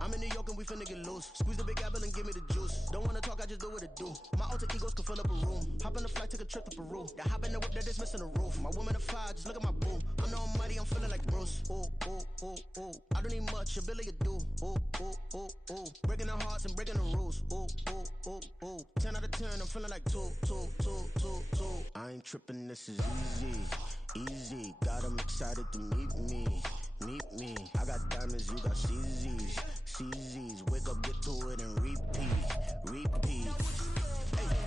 I'm in New York and we finna get loose. Squeeze the big apple and give me the juice. Don't wanna talk, I just do what it do. My alter egos can fill up a room. Hop on the flight, take a trip to Peru. That hop in the whip that is missing the roof. My woman a fire, just look at my boo. I'm no mighty, I'm feeling like Bruce. Ooh, ooh, ooh, ooh. I don't need much, ability to do. Ooh, ooh, ooh, ooh. Breaking the hearts and breaking the rules. Ooh, ooh, ooh, ooh. 10 out of 10, I'm feeling like 2. I ain't tripping, this is easy. Easy, got 'em excited to meet me. Meet me, I got diamonds, you got CZs, wake up, get to it and repeat. Hey,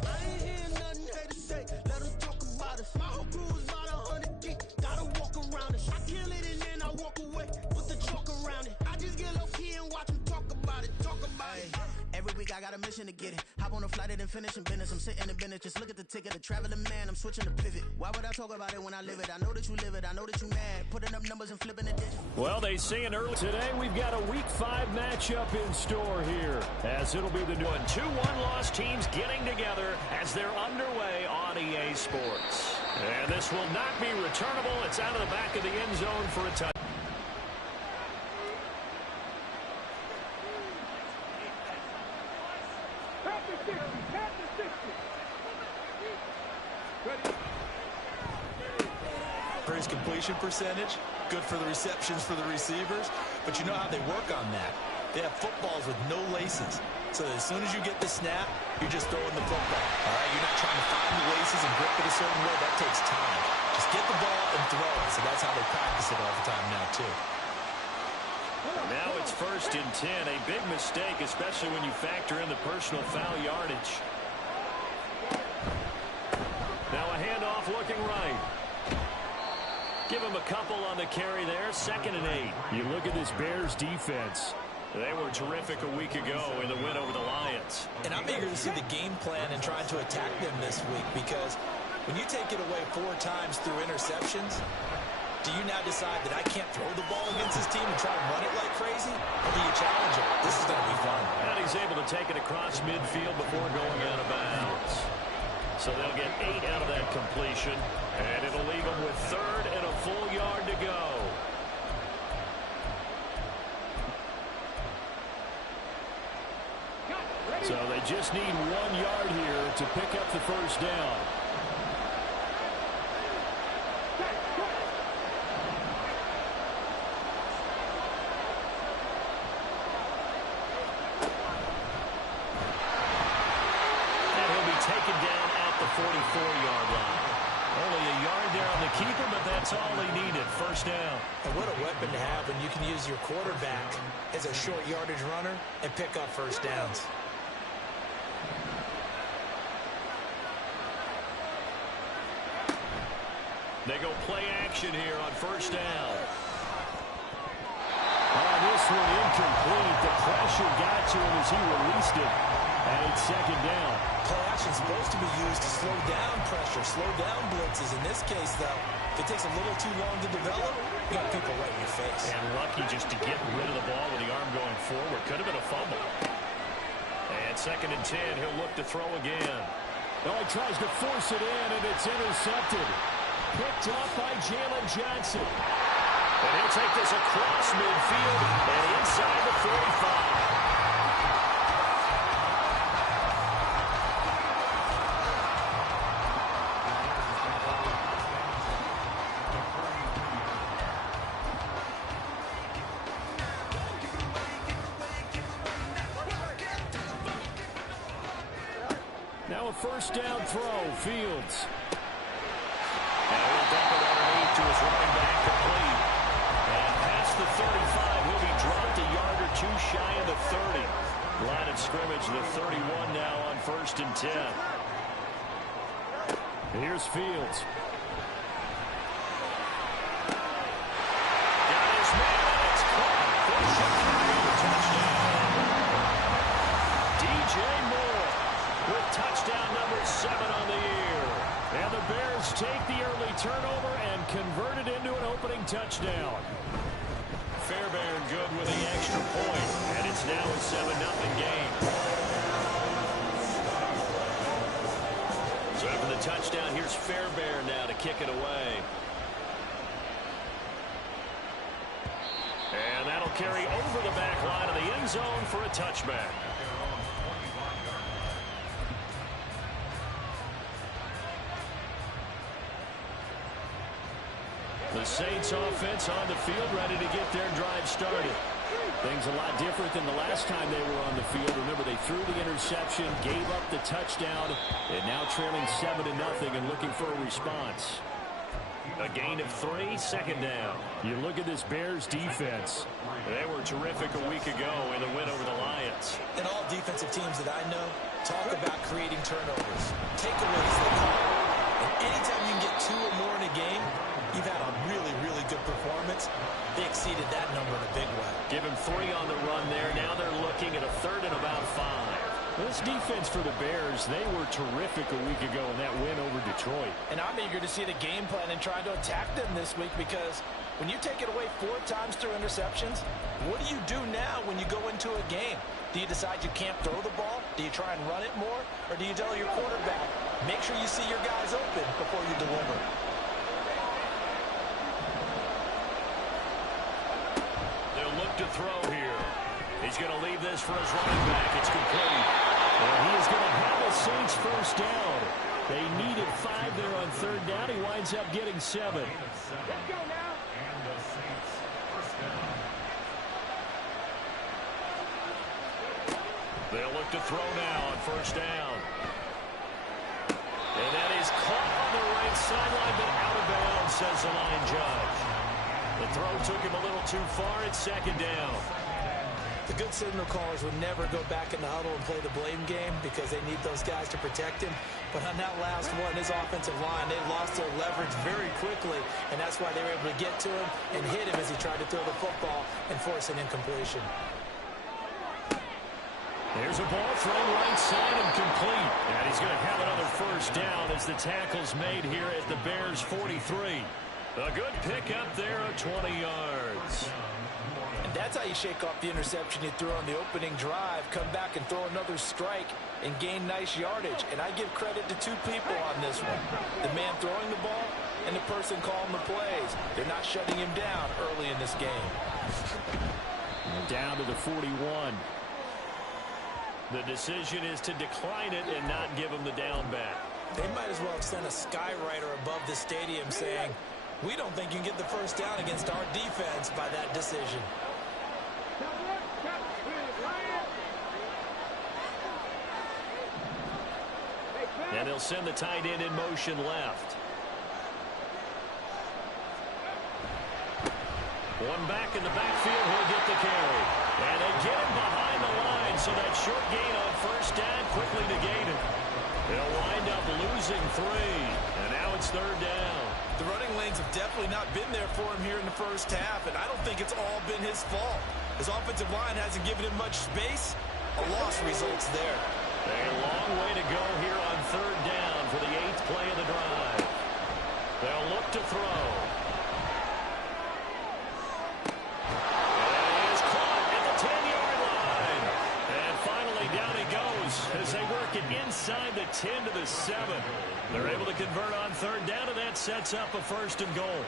I ain't hearing nothing hate to say, let them talk about us. My whole crew is about 100 deep, gotta walk around it. I kill it and then I walk away, put the chalk around it. I just get low key and watch them talk about it. Every week I got a mission to get it. Hop on a flight and then finish in business. I'm sitting in business, just look at the ticket. A traveling man, I'm switching to pivot. Why would I talk about it when I live it? I know that you live it, I know that you mad. Putting up numbers and flipping the digits. Well, they say in early today we've got a Week 5 matchup in store here, as it'll be the new 2-1 loss teams getting together as they're underway on EA Sports. And this will not be returnable. It's out of the back of the end zone for a touchdown. For his completion percentage, good for the receptions for the receivers, but you know how they work on that. They have footballs with no laces, so that as soon as you get the snap, you're just throwing the football. All right, you're not trying to find the laces and grip it a certain way. That takes time. Just get the ball and throw it. So that's how they practice it all the time now, too. Now it's 1st and 10. A big mistake, especially when you factor in the personal foul yardage. Now a handoff looking right. Give him a couple on the carry there. 2nd and 8. You look at this Bears defense. They were terrific a week ago in the win over the Lions. And I'm eager to see the game plan and trying to attack them this week, because when you take it away 4 times through interceptions, do you now decide that I can't throw the ball against this team and try to run it like crazy? Or do you challenge it? This is going to be fun. And he's able to take it across midfield before going out of bounds. So they'll get 8 out of that completion, and it'll leave them with 3rd and a full yard to go. So they just need 1 yard here to pick up the first down. And he'll be taken down at the 44-yard line. Only a yard there on the keeper, but that's all he needed. First down. And what a weapon to have when you can use your quarterback as a short yardage runner and pick up first downs. They go play action here on first down. This one incomplete. The pressure got to him as he released it. And it's 2nd down. Play action is supposed to be used to slow down pressure, slow down blitzes. In this case, though, if it takes a little too long to develop, you got people right in your face. And lucky just to get rid of the ball with the arm going forward. Could have been a fumble. And 2nd and 10, he'll look to throw again. Well, he tries to force it in, and it's intercepted. Picked up by Jalen Johnson. And he'll take this across midfield and inside the 45. Now a first down throw, Fields. And he'll dump it underneath to his running back complete. And past the 35, he'll be dropped a yard or 2 shy of the 30. Line of scrimmage, the 31 now on 1st and 10. Here's Fields. Got his man, and it's caught. Touchdown. DJ Moore with touchdown number 7 on the year. And the Bears take the early turnover and convert it into an opening touchdown. Fairbairn good with the extra point, and it's now a 7-0 game. So after the touchdown, here's Fairbairn now to kick it away. And that'll carry over the back line of the end zone for a touchback. The Saints offense on the field, ready to get their drive started. Things a lot different than the last time they were on the field. Remember, they threw the interception, gave up the touchdown, and now trailing 7-0 and looking for a response. A gain of 3, second down. You look at this Bears defense. They were terrific a week ago in the win over the Lions. And all defensive teams that I know talk about creating turnovers. Takeaways, they call it. And anytime you can get 2 or more in a game, you've had a really, really good performance. They exceeded that number in a big way. Give him 3 on the run there. Now they're looking at a 3rd and about 5. This defense for the Bears, they were terrific a week ago in that win over Detroit. And I'm eager to see the game plan and try to attack them this week, because when you take it away 4 times through interceptions, what do you do now when you go into a game? Do you decide you can't throw the ball? Do you try and run it more? Or do you tell your quarterback, make sure you see your guys open before you deliver? They'll look to throw here. He's going to leave this for his running back. It's complete. And he is going to have the Saints first down. They needed 5 there on 3rd down. He winds up getting 7. Let's go now. And the Saints first down. They'll look to throw now on 1st down. And that is caught on the right sideline, but out of bounds, says the line judge. The throw took him a little too far. It's 2nd down. The good signal callers would never go back in the huddle and play the blame game because they need those guys to protect him. But on that last one, his offensive line, they lost their leverage very quickly, and that's why they were able to get to him and hit him as he tried to throw the football and force an incompletion. There's a ball thrown right side and complete. And he's going to have another first down as the tackle's made here at the Bears 43. A good pickup there of 20 yards. And that's how you shake off the interception you threw on the opening drive, come back and throw another strike and gain nice yardage. And I give credit to 2 people on this one. The man throwing the ball and the person calling the plays. They're not shutting him down early in this game. And down to the 41. The decision is to decline it and not give him the down back. They might as well extend a skywriter above the stadium saying, we don't think you can get the first down against our defense by that decision. And they'll send the tight end in motion left. One back in the backfield, he'll get the carry. And they get him behind the line, so that short gain on 1st down quickly negated. They'll wind up losing 3, and now it's 3rd down. The running lanes have definitely not been there for him here in the first half, and I don't think it's all been his fault. His offensive line hasn't given him much space. A loss results there. A long way to go here on 3rd down for the 8th play of the drive. They'll look to throw. And he is caught at the 10-yard line. And finally down he goes as they work it inside the 10 to the 7. They're able to convert on 3rd down, and that sets up a 1st and goal.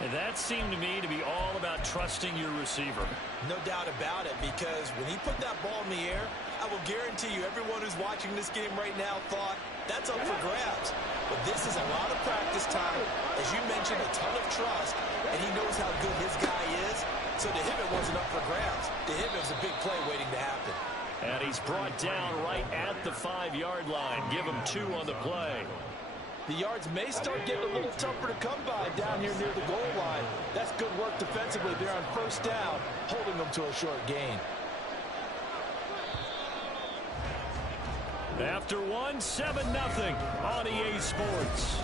And that seemed to me to be all about trusting your receiver. No doubt about it, because when he put that ball in the air, I will guarantee you everyone who's watching this game right now thought that's up for grabs. But this is a lot of practice time. As you mentioned, a ton of trust, and he knows how good his guy is. So to him, it wasn't up for grabs. To him, it was a big play waiting to happen. And he's brought down right at the 5-yard line. Give him 2 on the play. The yards may start getting a little tougher to come by down here near the goal line. That's good work defensively there on 1st down, holding them to a short gain. After 1, 7-0 on EA Sports.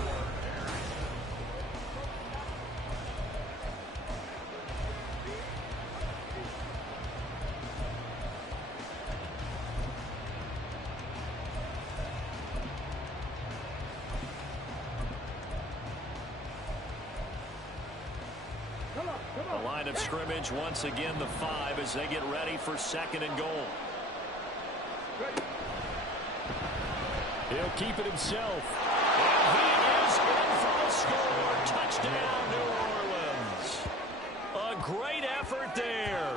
The line of scrimmage once again the 5 as they get ready for 2nd and goal. He'll keep it himself. And he is in for the score. Touchdown, New Orleans. A great effort there.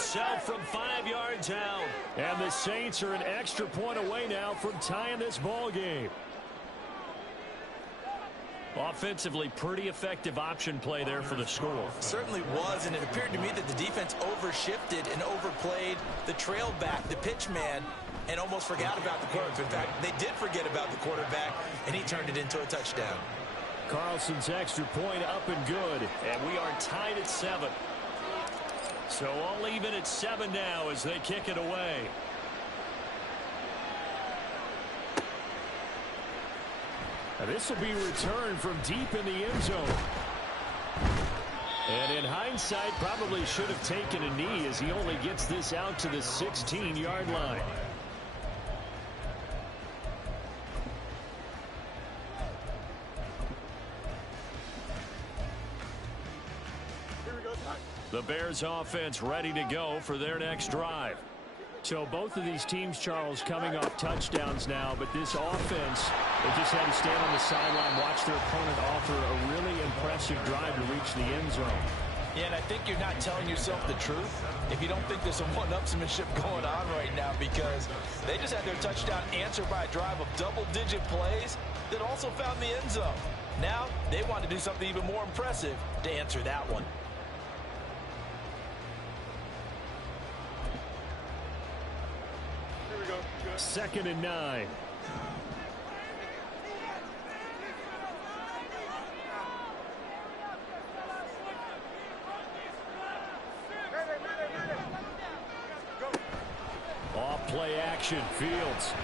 himself from 5 yards out. And the Saints are an extra point away now from tying this ball game. Offensively, pretty effective option play there for the score. Certainly was, and it appeared to me that the defense overshifted and overplayed the trail back, the pitch man, and almost forgot about the quarterback. In fact, they did forget about the quarterback, and he turned it into a touchdown. Carlson's extra point up and good, and we are tied at 7. So all even at 7 now as they kick it away. Now this will be returned from deep in the end zone. And in hindsight, probably should have taken a knee as he only gets this out to the 16-yard line. The Bears offense ready to go for their next drive. So both of these teams, Charles, coming off touchdowns now, but this offense, they just had to stand on the sideline, watch their opponent offer a really impressive drive to reach the end zone. Yeah, and I think you're not telling yourself the truth if you don't think there's some one-upsmanship going on right now, because they just had their touchdown answered by a drive of double-digit plays that also found the end zone. Now they want to do something even more impressive to answer that one. Second and 9. Off play action, Fields.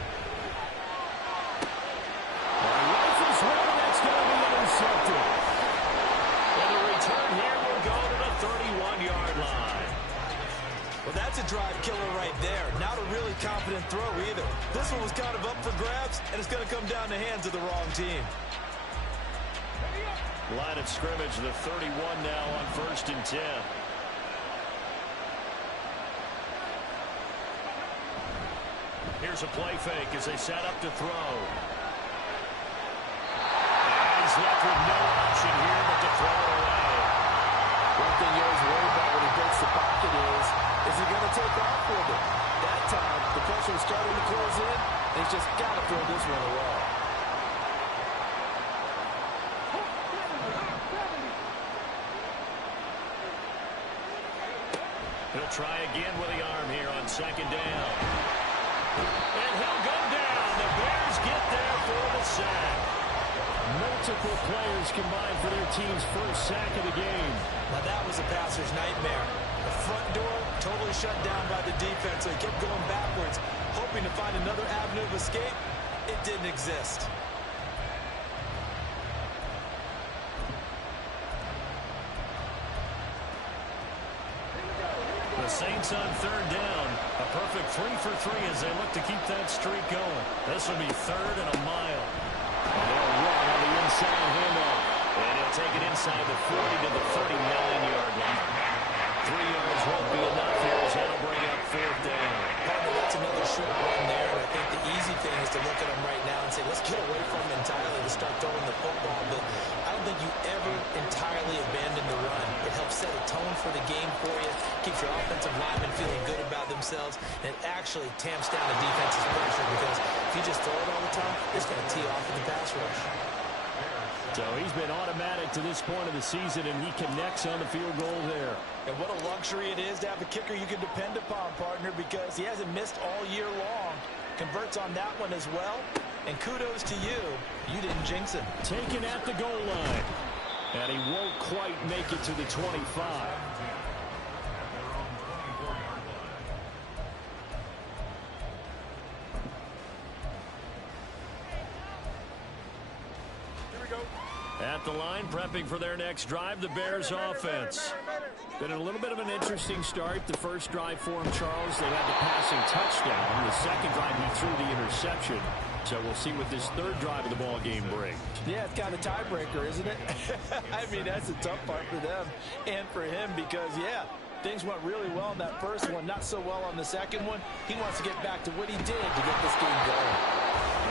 Rifles one, that's going to be intercepted. And the return here will go to the 31-yard line. Well, that's a drive killer right there. Not a really confident throw either. This one was kind of up for grabs, and it's going to come down the hands of the wrong team. Line of scrimmage, the 31 now on 1st and 10. Here's a play fake as they set up to throw. And he's left with no option here but to throw it away. One thing you always worry about when he breaks the pocket is he going to take off with it? That time, the pressure was starting to close in, and he's just got to throw this one away. He'll try again with the arm here on 2nd down. And he'll go down. The Bears get there for the sack. Multiple players combined for their team's first sack of the game. Now that was a passer's nightmare. The front door totally shut down by the defense, so he kept going backwards, hoping to find another avenue of escape. It didn't exist. The Saints on 3rd down. A perfect 3 for 3 as they look to keep that streak going. This will be 3rd and a mile. And they'll run on the inside handoff. And he'll take it inside the 40 to the 39-yard line. 3 yards won't be enough here as that'll bring up 4th down. That's another short run there, and I think the easy thing is to look at him right now and say, let's get away from him entirely to start throwing the football. But I don't think you ever entirely abandon the run. It helps set a tone for the game for you, keeps your offensive linemen feeling good about themselves, and it actually tamps down the defense's pressure, because if you just throw it all the time, it's going to tee off in the pass rush. So he's been automatic to this point of the season, and he connects on the field goal there. And what a luxury it is to have a kicker you can depend upon, partner, because he hasn't missed all year long. Converts on that one as well. And kudos to you. You didn't jinx him. Taken at the goal line. And he won't quite make it to the 25. At the line, prepping for their next drive, the Bears offense. Been a little bit of an interesting start. The first drive for him, Charles, they had the passing touchdown. The second drive, he threw the interception. So we'll see what this third drive of the ball game brings. Yeah, it's kind of a tiebreaker, isn't it? I mean, that's a tough part for them and for him because, yeah, things went really well in that first one, not so well on the second one. He wants to get back to what he did to get this game going.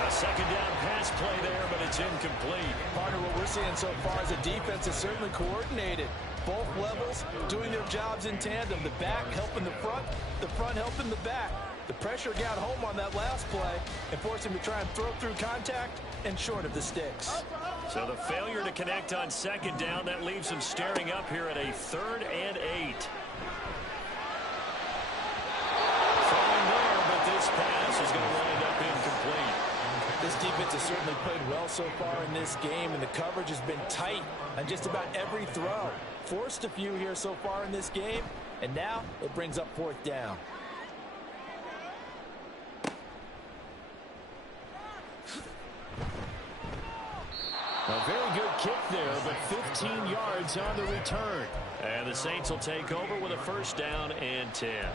A second down pass play there, but it's incomplete. Partner, what we're seeing so far is a defense is certainly coordinated. both levels doing their jobs in tandem. The back helping the front helping the back. The pressure got home on that last play and forced him to try and throw through contact and short of the sticks. So the failure to connect on second down, that leaves him staring up here at a 3rd and 8. Throwing there, but this pass is going to wind up incomplete. This defense has certainly played well so far in this game, and the coverage has been tight on just about every throw. Forced a few here so far in this game, and now it brings up 4th down. A very good kick there, but 15 yards on the return. And the Saints will take over with a 1st down and 10.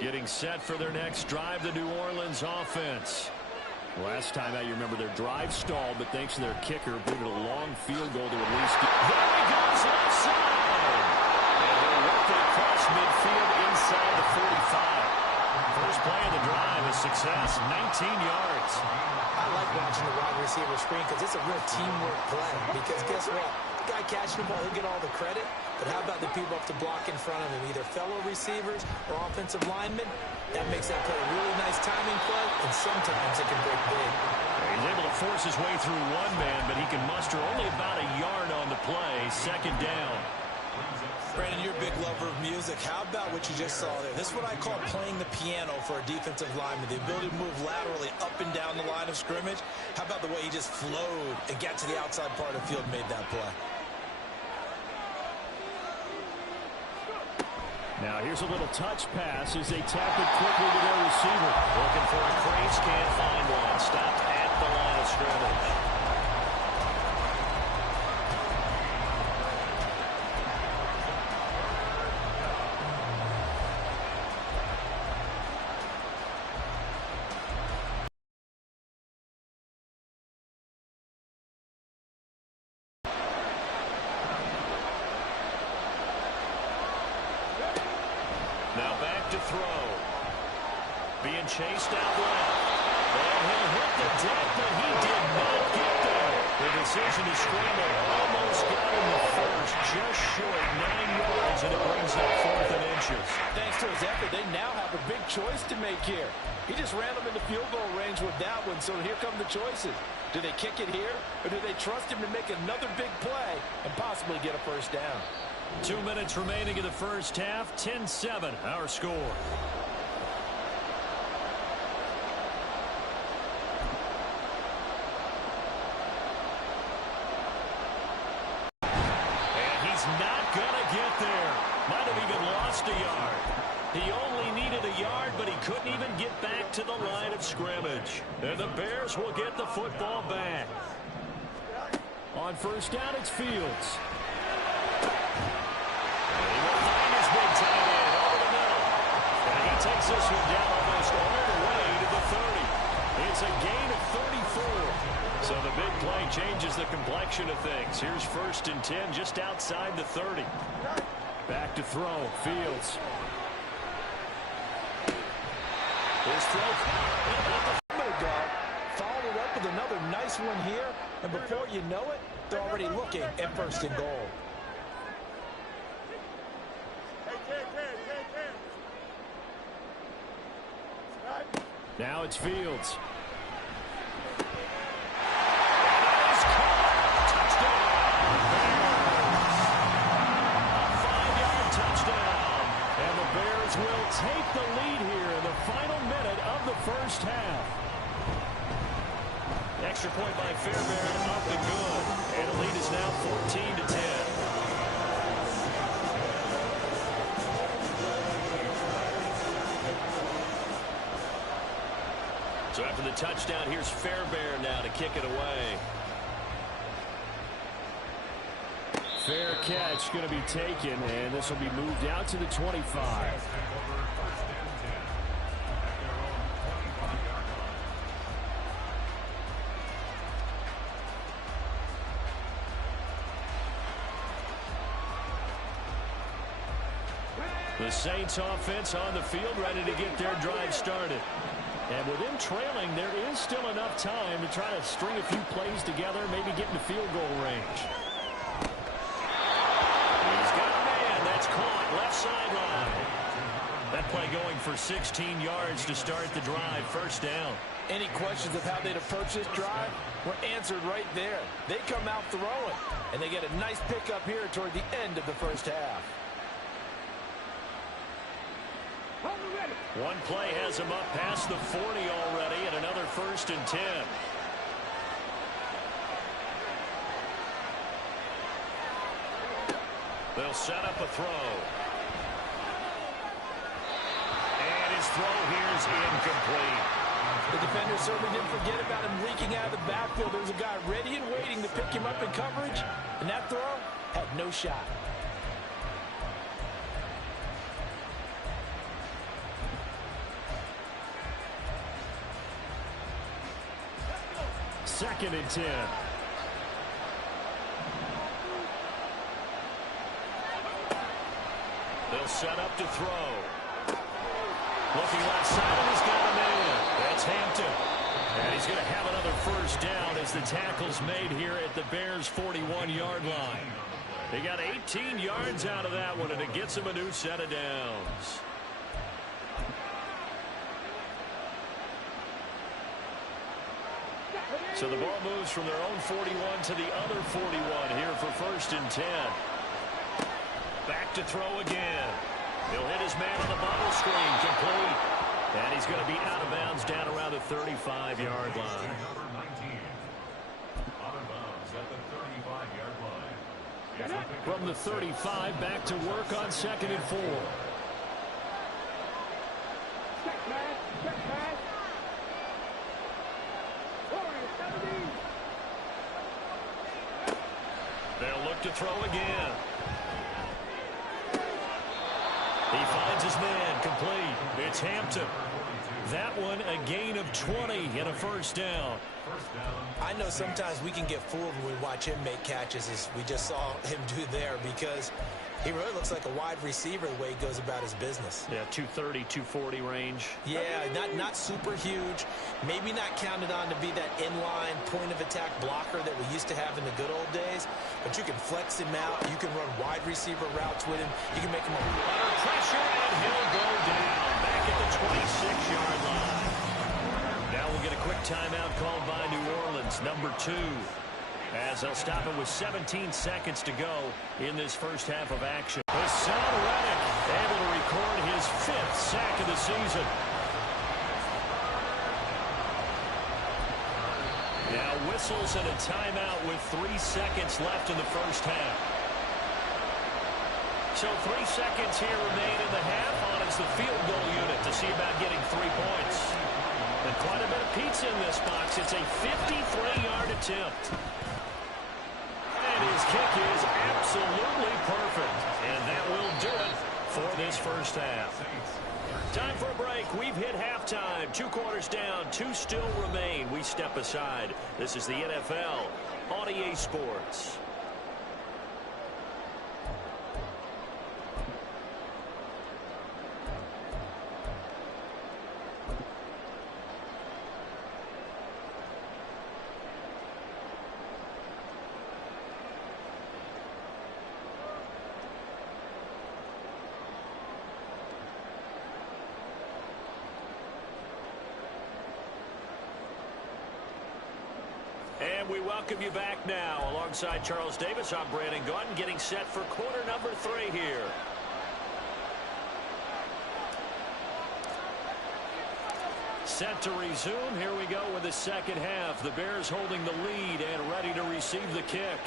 Getting set for their next drive, the New Orleans offense. Last time out, you remember their drive stalled, but thanks to their kicker, booted a long field goal to at least get... There he goes, left side! And he'll work it across midfield inside the 45. First play of the drive, a success, 19 yards. I like watching the wide receiver screen because it's a real teamwork play. Because guess what? The guy catching the ball, he'll get all the credit. But how about the people up to block in front of him, either fellow receivers or offensive linemen? That makes that play a really nice timing play, and sometimes it can break big. He's able to force his way through one man, but he can muster only about a yard on the play. 2nd down. Brandon, you're a big lover of music. How about what you just saw there? This is what I call playing the piano for a defensive lineman. The ability to move laterally up and down the line of scrimmage. How about the way he just flowed and got to the outside part of the field and made that play? Now here's a little touch pass as they tap it quickly to their receiver. Looking for a crease, can't find one. Stopped at the line of scrimmage. Now back to throw. Being chased out left. And he'll hit the deck, but he did not get there. The decision to scramble almost got him the first. Just short, 9 yards, and it brings up 4th and inches. Thanks to his effort, they now have a big choice to make here. He just ran them into field goal range with that one, so here come the choices. Do they kick it here, or do they trust him to make another big play and possibly get a 1st down? 2 minutes remaining in the first half. 10-7, our score. And he's not going to get there. Might have even lost a yard. He only needed a yard, but he couldn't even get back to the line of scrimmage. And the Bears will get the football back. On 1st down, it's Fields. Big tight end over the middle. And he takes this one down almost all the way to the 30. It's a gain of 34. So the big play changes the complexion of things. Here's 1st and 10 just outside the 30. Back to throw. Fields. His throw followed up with another nice one here, and before you know it, they're already looking at 1st and goal. Now it's Fields. Touchdown. A 5-yard touchdown. And the Bears will take the lead here in the final minute of the first half. Extra point by Fairbairn, up and good. And the lead is now 14-10. So after the touchdown, here's Fairbairn now to kick it away. Fair catch going to be taken, and this will be moved out to the 25. The Saints offense on the field, ready to get their drive started. And with him trailing, there is still enough time to try to string a few plays together, maybe get into field goal range. He's got a man. That's caught. Left sideline. That play going for 16 yards to start the drive. First down. Any questions of how they'd approach this drive were answered right there. They come out throwing, and they get a nice pickup here toward the end of the first half. One play has him up past the 40 already, and another 1st and 10. They'll set up a throw. And his throw here is incomplete. The defender certainly didn't forget about him leaking out of the backfield. There was a guy ready and waiting to pick him up in coverage, and that throw had no shot. Second and 10. They'll set up to throw. Looking left side, and he's got a man. That's Hampton. And he's going to have another first down as the tackle's made here at the Bears' 41-yard line. They got 18 yards out of that one, and it gets him a new set of downs. So the ball moves from their own 41 to the other 41 here for 1st and 10. Back to throw again. He'll hit his man on the bubble screen. Complete. And he's going to be out of bounds down around the 35-yard line. From the 35, back to work on 2nd and 4. They'll look to throw again. He finds his man. Complete. It's Hampton. That one a gain of 20 and a first down. I know sometimes we can get fooled when we watch him make catches, as we just saw him do there, because he really looks like a wide receiver the way he goes about his business. Yeah, 230, 240 range. Yeah, not super huge. Maybe not counted on to be that inline point-of-attack blocker that we used to have in the good old days, but you can flex him out. You can run wide receiver routes with him. You can make him under pressure, and he'll go down back at the 26-yard line. Now we'll get a quick timeout called by New Orleans, number 2. As they'll stop it with 17 seconds to go in this first half of action. Haason Reddick able to record his 5th sack of the season. Now whistles and a timeout with 3 seconds left in the first half. So 3 seconds here remain in the half. On is the field goal unit to see about getting 3 points. And quite a bit of pizza in this box. It's a 53-yard attempt. And his kick is absolutely perfect. And that will do it for this first half. Time for a break. We've hit halftime. 2 quarters down. 2 still remain. We step aside. This is the NFL on EA Sports. And we welcome you back now. Alongside Charles Davis, I'm Brandon Gaudin, getting set for quarter number 3 here. Set to resume. Here we go with the second half. The Bears holding the lead and ready to receive the kick.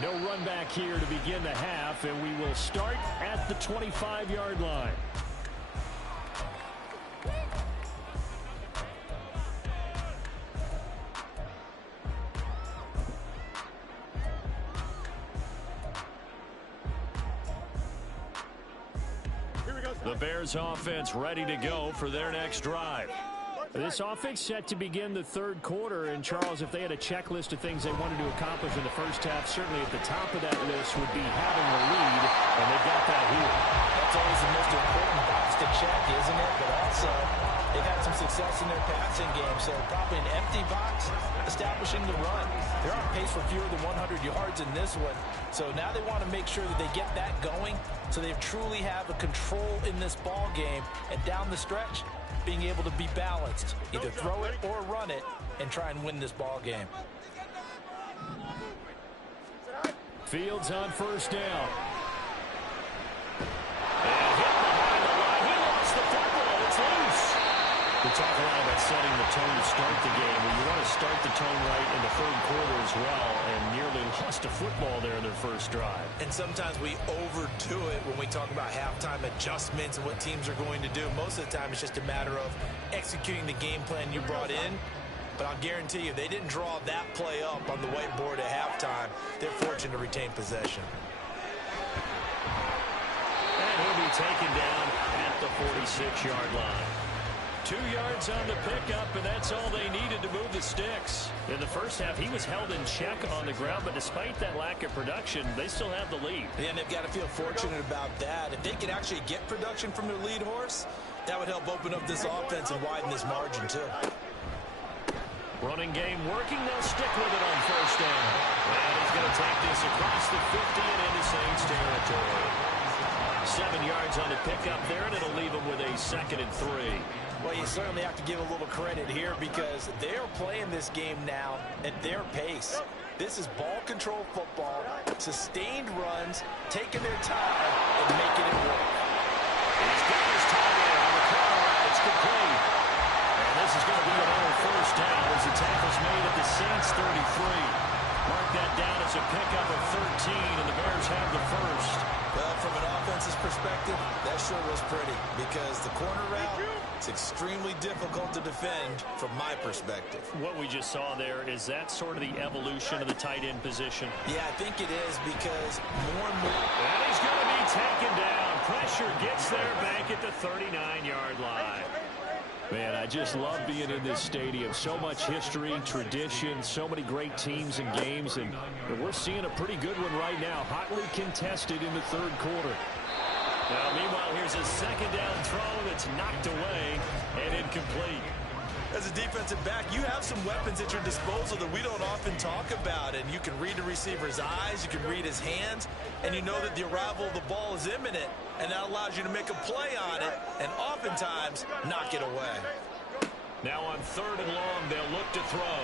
No run back here to begin the half, and we will start at the 25-yard line. The Bears offense ready to go for their next drive. This offense set to begin the third quarter. And, Charles, if they had a checklist of things they wanted to accomplish in the first half, certainly at the top of that list would be having the lead, and they've got that here. That's always the most important box to check, isn't it? But also, they've had some success in their passing game, so probably an empty box establishing the run. They're on pace for fewer than 100 yards in this one, so now they want to make sure that they get that going so they truly have a control in this ball game, and down the stretch, being able to be balanced, either throw it or run it, and try and win this ball game. Fields on first down. And hit behind the line. He lost the football. It's loose. We talk a lot about setting the tone to start the game. Well, you want to start the tone right in the third quarter as well, and nearly lost a football there in their first drive. And sometimes we overdo it when we talk about halftime adjustments and what teams are going to do. Most of the time, it's just a matter of executing the game plan you brought in. But I'll guarantee you, they didn't draw that play up on the whiteboard at halftime. They're fortunate to retain possession. And he'll be taken down at the 46-yard line. 2 yards on the pickup, and that's all they needed to move the sticks. In the first half, he was held in check on the ground, but despite that lack of production, they still have the lead. And they've got to feel fortunate about that. If they could actually get production from their lead horse, that would help open up this offense and widen this margin, too. Running game working. They'll stick with it on first down. And he's going to take this across the 50 and into Saints territory. 7 yards on the pickup there, and it'll leave him with a 2nd and 3. Well, you certainly have to give a little credit here because they're playing this game now at their pace. This is ball control football, sustained runs, taking their time, and making it work. He's got his target on the corner route. It's complete. And this is going to be another first down as the tackle's made at the Saints 33. Mark that down as a pickup of 13, and the Bears have the first. Well, from an offense's perspective, that sure was pretty because the corner route, it's extremely difficult to defend from my perspective. What we just saw there, is that sort of the evolution of the tight end position? Yeah, I think it is because more and more. And he's going to be taken down. Pressure gets there back at the 39-yard line. Man, I just love being in this stadium. So much history, tradition, so many great teams and games, and we're seeing a pretty good one right now. Hotly contested in the third quarter. Now, meanwhile, here's a second down throw that's knocked away and incomplete. As a defensive back, you have some weapons at your disposal that we don't often talk about, and you can read the receiver's eyes, you can read his hands, and you know that the arrival of the ball is imminent, and that allows you to make a play on it, and oftentimes knock it away. Now on 3rd and long, they'll look to throw.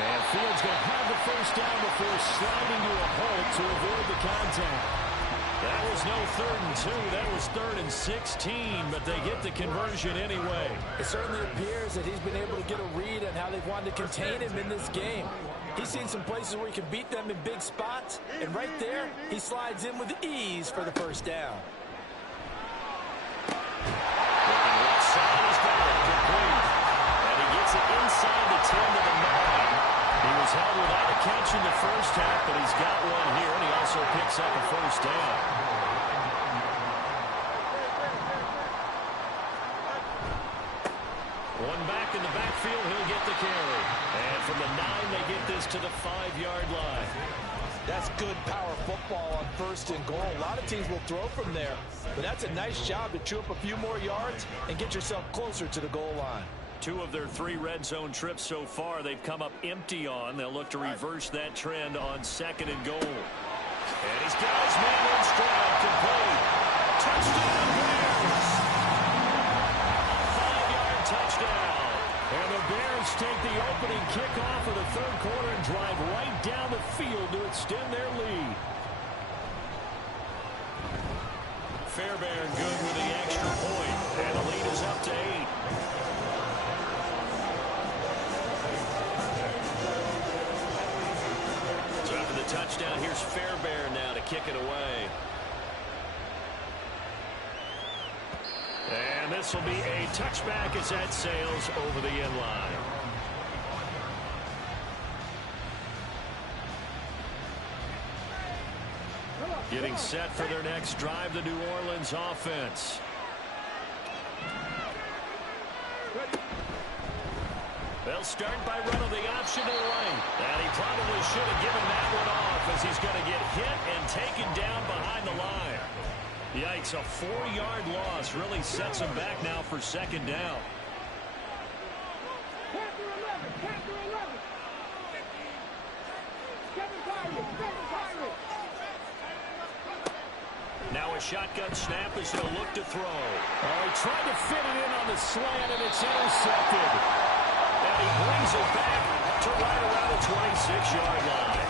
And Fields going to have the first down before sliding to a halt to avoid the contact. That was no 3rd and 2. That was 3rd and 16, but they get the conversion anyway. It certainly appears that he's been able to get a read on how they've wanted to contain him in this game. He's seen some places where he can beat them in big spots, and right there, he slides in with ease for the first down. Looking left side, he's got it complete. And he gets it inside the 10 to the 9. He was held without a catch in the first half, but he's got one here, and he also picks up a first down. One back in the backfield, he'll get the carry. And from the 9, they get this to the 5-yard line. That's good power football on 1st and goal. A lot of teams will throw from there, but that's a nice job to chew up a few more yards and get yourself closer to the goal line. 2 of their 3 red zone trips so far, they've come up empty on. They'll look to reverse that trend on 2nd and goal. And he's got his man in stride, complete. Touchdown, Bears! 5-yard touchdown. And the Bears take the opening kickoff of the third quarter and drive right down the field to extend their lead. Fairbairn good with the extra point, and the lead is up to 8. So after the touchdown, here's Fairbairn now to kick it away. And this will be a touchback as that sails over the end line. Getting set for their next drive, the New Orleans offense. They'll start by running the option to the right. And he probably should have given that one off as he's going to get hit and taken down behind the line. Yikes, a 4-yard loss really sets him back now for second down. Now a shotgun snap as he'll look to throw. Oh, he tried to fit it in on the slant, and it's intercepted. And he brings it back to right around the 26-yard line.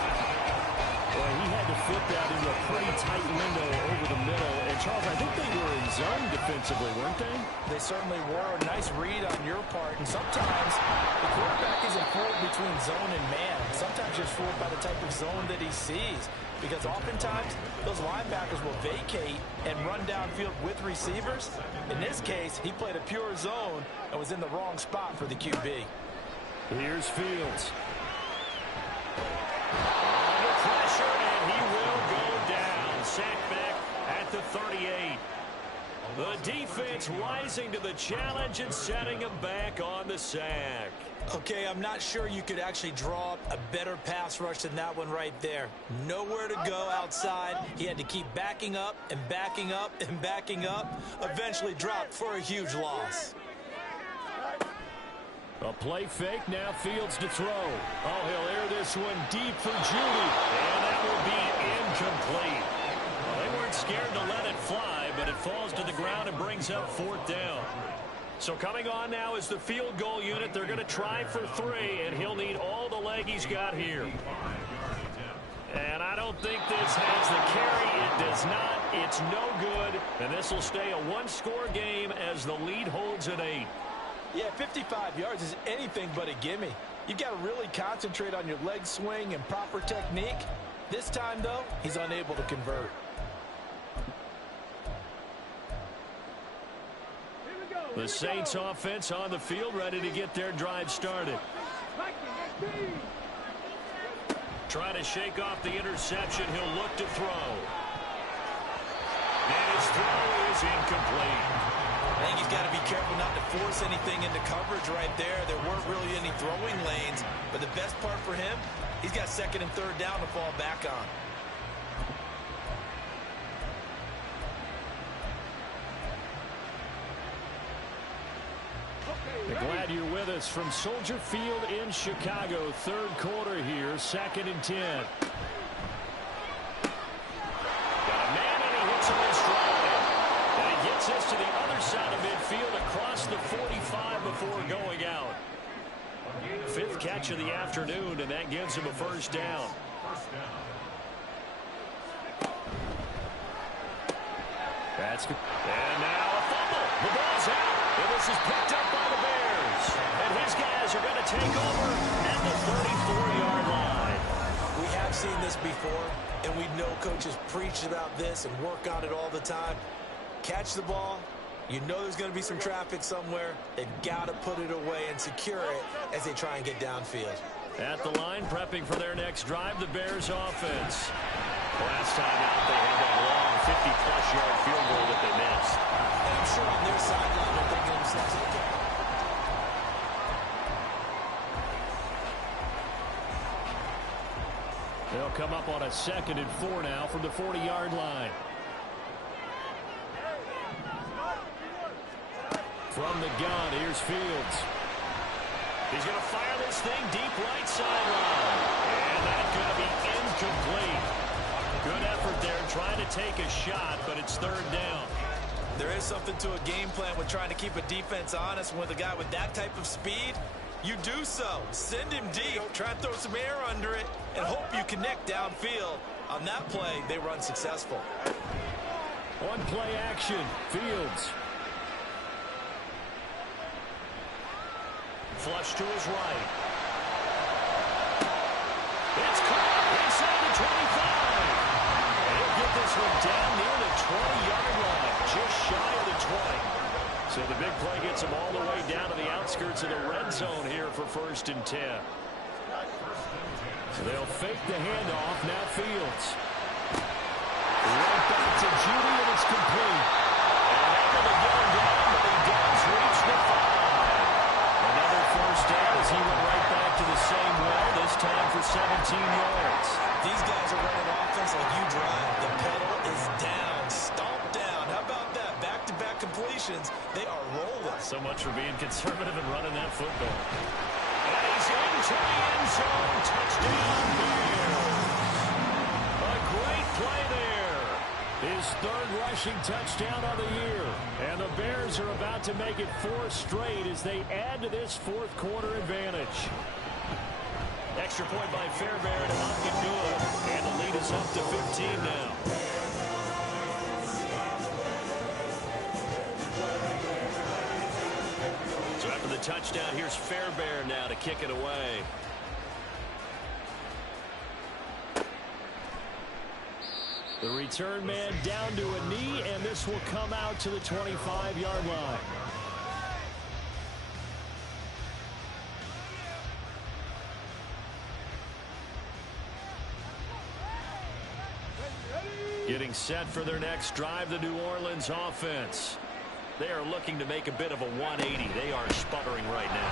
Boy, he had to fit that into a pretty tight window over the middle. And, Charles, I think they were in zone defensively, weren't they? They certainly were. A nice read on your part. And sometimes the quarterback isn't fooled between zone and man. Sometimes you're fooled by the type of zone that he sees. Because oftentimes, those linebackers will vacate and run downfield with receivers. In this case, he played a pure zone and was in the wrong spot for the QB. Here's Fields. Under pressure, and he will go down. Sacked back at the 38. The defense rising to the challenge and setting him back on the sack. Okay, I'm not sure you could actually draw up a better pass rush than that one right there. Nowhere to go outside. He had to keep backing up and backing up and backing up. Eventually dropped for a huge loss. A play fake, now Fields to throw. Oh, he'll air this one deep for Judy. And that will be incomplete. Well, they weren't scared to let it fly, but it falls to the ground and brings up fourth down. So coming on now is the field goal unit. They're going to try for 3, and he'll need all the leg he's got here. And I don't think this has the carry. It does not. It's no good. And this will stay a one-score game as the lead holds at 8. Yeah, 55 yards is anything but a gimme. You've got to really concentrate on your leg swing and proper technique. This time, though, he's unable to convert. The Saints offense on the field, ready to get their drive started. Trying to shake off the interception. He'll look to throw. And his throw is incomplete. I think he's got to be careful not to force anything into coverage right there. There weren't really any throwing lanes. But the best part for him, he's got second and third down to fall back on. Glad you're with us from Soldier Field in Chicago. Third quarter here, 2nd and 10. Got a man and he hits him in stride. And he gets this to the other side of midfield across the 45 before going out. 5th catch of the afternoon, and that gives him a first down. That's good. And now a fumble. The ball's out. And this is picked up by the Bears. And his guys are going to take over at the 34-yard line. We have seen this before, and we know coaches preach about this and work on it all the time. Catch the ball. You know there's going to be some traffic somewhere. They've got to put it away and secure it as they try and get downfield. At the line, prepping for their next drive, the Bears offense. Last time out, they had that long 50-plus-yard field goal that they missed. And I'm sure on their sideline they're thinking to themselves, okay. They'll come up on a 2nd and 4 now from the 40-yard line. From the gun, here's Fields. He's going to fire this thing deep right sideline. And that's going to be incomplete. Good effort there trying to take a shot, but it's third down. There is something to a game plan with trying to keep a defense honest. With a guy with that type of speed, you do so. Send him deep, try and throw some air under it, and hope you connect downfield. On that play, they were unsuccessful. On play action, Fields. Flush to his right. It's caught inside the 25. And he'll get this one down near the 20-yard line, just shy of the 20. So the big play gets him all the way down to the outskirts of the red zone here for 1st and 10. So they'll fake the handoff. Now Fields. Right back to Judy, and it's complete. And able to get him down, but he does reach the 5. Another first down as he went right back to the same well, this time for 17 yards. These guys are running offense like you drive. The pedal is down, stomped down. How about that? Back-to-back completions. They are rolling. So much for being conservative and running that football. And he's into the end zone. Touchdown, Bears. A great play there. His third rushing touchdown of the year. And the Bears are about to make it 4 straight as they add to this fourth quarter advantage. Extra point by Fairbairn, up and good. And the lead is up to 15 now. So after the touchdown, here's Fairbairn now to kick it away. The return man down to a knee, and this will come out to the 25-yard line. Getting set for their next drive, the New Orleans offense. They are looking to make a bit of a 180. They are sputtering right now.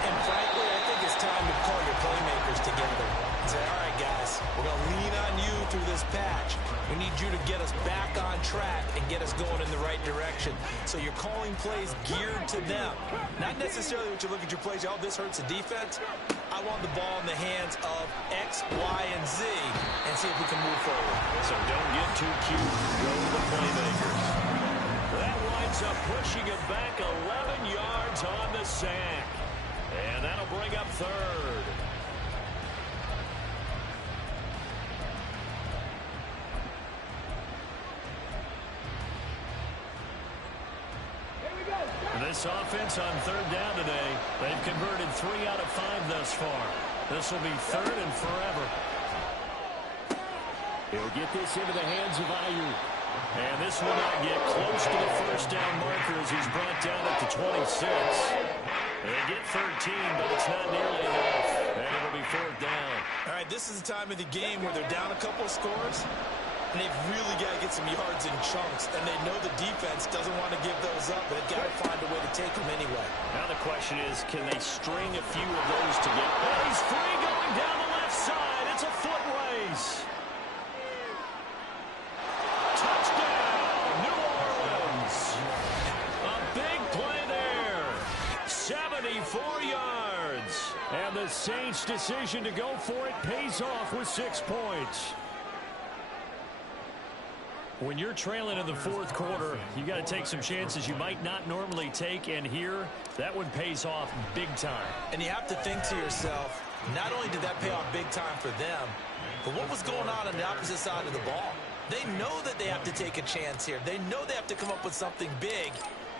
And frankly, I think it's time to call your playmakers together and say, all right, guys, we're going to lean on you through this patch. We need you to get us back on track and get us going in the right direction. So you're calling plays geared to them. Not necessarily what you look at your plays, oh, this hurts the defense. I want the ball in the hands of X, Y, and Z and see if we can move forward. So don't get too cute. Go to the playmakers. That winds up pushing it back 11 yards on the sack. And that'll bring up third. This offense on third down today, they've converted 3 out of 5 thus far. This will be third and forever. He'll get this into the hands of Ayuk. And this will not get close to the first down marker as he's brought down at the 26. They get 13, but it's not nearly enough. And it'll be fourth down. All right, this is the time of the game where they're down a couple of scores. And they've really got to get some yards in chunks. And they know the defense doesn't want to give those up, but they've got to find a way to take them anyway. Now the question is, can they string a few of those together? And he's free going down the left side. It's a foot race. Touchdown, New Orleans. A big play there. 74 yards. And the Saints' decision to go for it pays off with 6 points. When you're trailing in the fourth quarter, you got to take some chances you might not normally take, and here, that one pays off big time. And you have to think to yourself, not only did that pay off big time for them, but what was going on the opposite side of the ball? They know that they have to take a chance here. They know they have to come up with something big,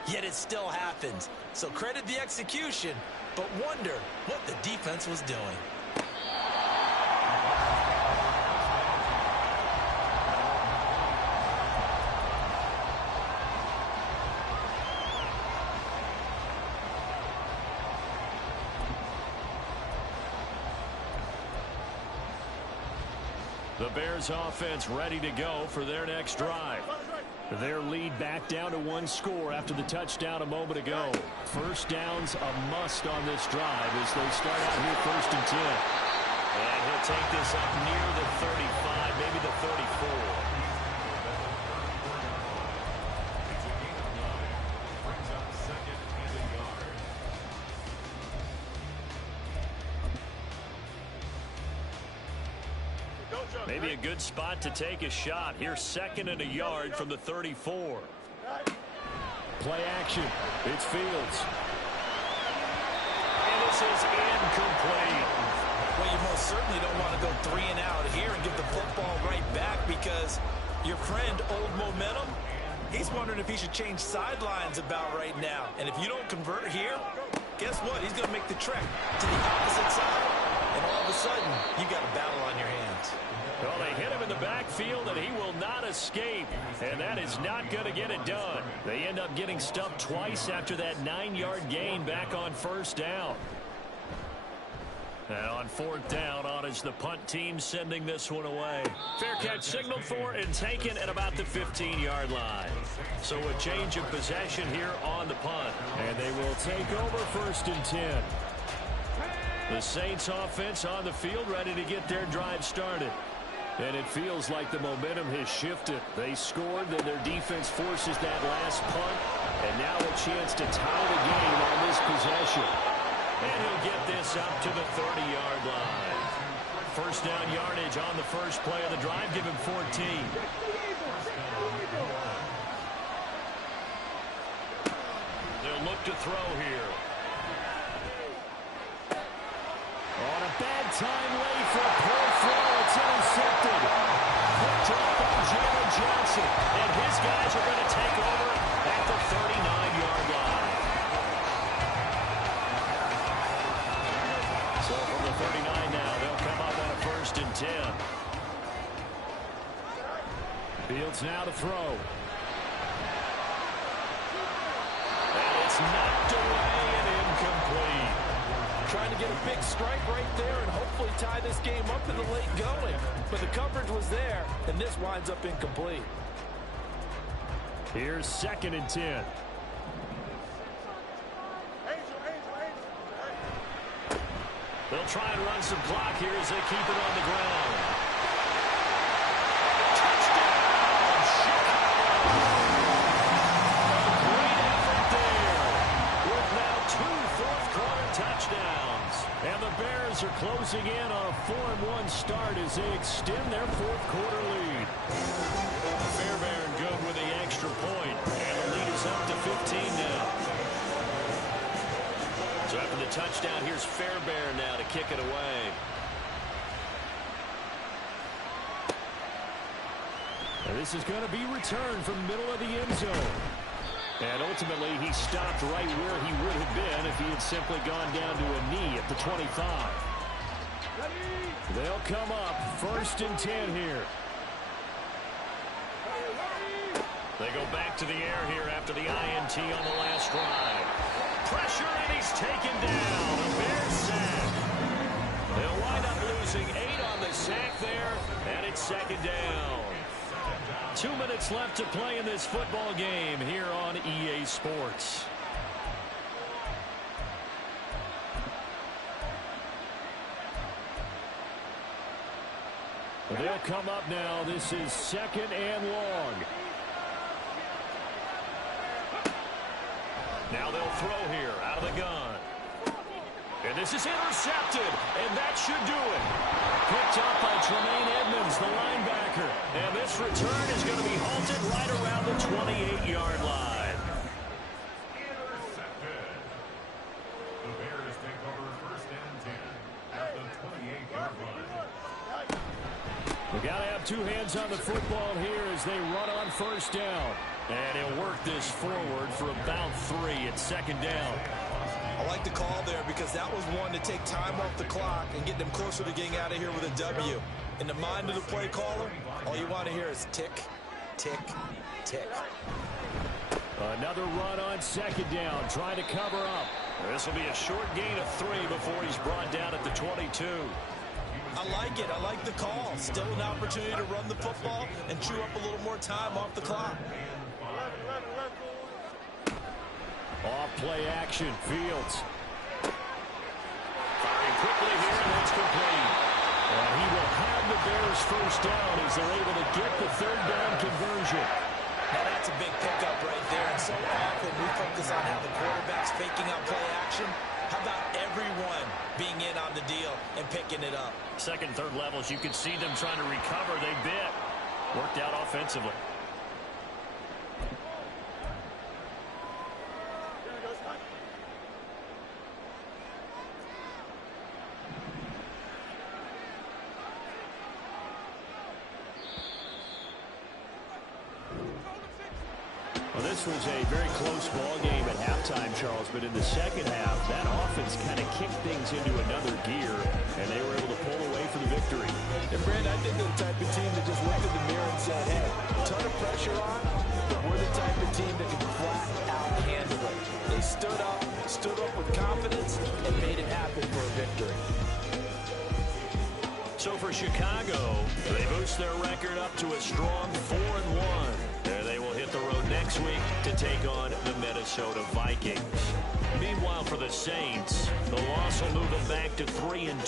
yet it still happens. So credit the execution, but wonder what the defense was doing. The Bears offense ready to go for their next drive. Their lead back down to 1 score after the touchdown a moment ago. First down's a must on this drive as they start out here first and 10. And he'll take this up near the 35, maybe the 34. Maybe a good spot to take a shot. Here's 2nd and a yard from the 34. Play action. It's Fields. And this is incomplete. Well, you most certainly don't want to go 3 and out here and give the football right back because your friend, Old Momentum, he's wondering if he should change sidelines about right now. And if you don't convert here, guess what? He's going to make the trek to the opposite side. And all of a sudden, you got a battle on your hands. Well, they hit him in the backfield, and he will not escape. And that is not going to get it done. They end up getting stuffed twice after that 9-yard gain back on first down. And on fourth down, on is the punt team sending this one away. Fair catch signaled for and taken at about the 15-yard line. So a change of possession here on the punt. And they will take over 1st and 10. The Saints offense on the field ready to get their drive started. And it feels like the momentum has shifted. They scored, then their defense forces that last punt. And now a chance to tie the game on this possession. And he'll get this up to the 30-yard line. First down yardage on the first play of the drive. Give him 14. They'll look to throw here. On a bad time late for a poor throw. It's intercepted. Picked up by Jalen Johnson. And his guys are going to take over at the 39-yard line. So from the 39 now, they'll come up on a 1st and 10. Fields now to throw. And it's knocked away and incomplete. Trying to get a big strike right there and hopefully tie this game up in the late going. But the coverage was there, and this winds up incomplete. Here's 2nd and 10. They'll try and run some clock here as they keep it on the ground. Touchdown, Chicago! Great effort there. With now 2 fourth-quarter touchdowns. And the Bears are closing in on a 4-1 start as they extend their fourth-quarter lead. Fairbairn good with the extra point. And the lead is up to 15 now. So after the touchdown, here's Fairbairn now to kick it away. And this is going to be returned from the middle of the end zone. And ultimately, he stopped right where he would have been if he had simply gone down to a knee at the 25. They'll come up 1st and 10 here. They go back to the air here after the INT on the last drive. Pressure, and he's taken down. A Bears sack. They'll wind up losing 8 on the sack there, and it's 2nd down. 2 minutes left to play in this football game here on EA Sports. They'll come up now. This is 2nd and long. Now they'll throw here out of the gun. And this is intercepted, and that should do it. Picked up by Tremaine Edmonds, the linebacker. And this return is going to be halted right around the 28-yard line. Intercepted. The Bears take over 1st and 10 at the 28-yard line. We got to have 2 hands on the football here as they run on 1st down. And he'll work this forward for about 3 at 2nd down. I like the call there because that was one to take time off the clock and get them closer to getting out of here with a W. In the mind of the play caller, all you want to hear is tick, tick, tick. Another run on 2nd down, trying to cover up. This will be a short gain of 3 before he's brought down at the 22. I like it. I like the call. Still an opportunity to run the football and chew up a little more time off the clock. Off play action, Fields. Firing quickly here, and it's complete. And he will have the Bears 1st down as they're able to get the 3rd down conversion. Now that's a big pickup right there, and so often we focus on how the quarterback's faking out play action. How about everyone being in on the deal and picking it up? 2nd, 3rd levels, you can see them trying to recover. They bit. Worked out offensively. Well, this was a very close ball game at halftime, Charles, but in the 2nd half, that offense kind of kicked things into another gear, and they were able to pull away for the victory. And, Brand, I think they're the type of team that just looked in the mirror and said, hey, a ton of pressure on, but we're the type of team that can flat out handle it. They stood up with confidence, and made it happen for a victory. So for Chicago, they boost their record up to a strong 4-1. There they will hit the road next week to take on the Minnesota Vikings. Meanwhile, for the Saints, the loss will move them back to 3-2.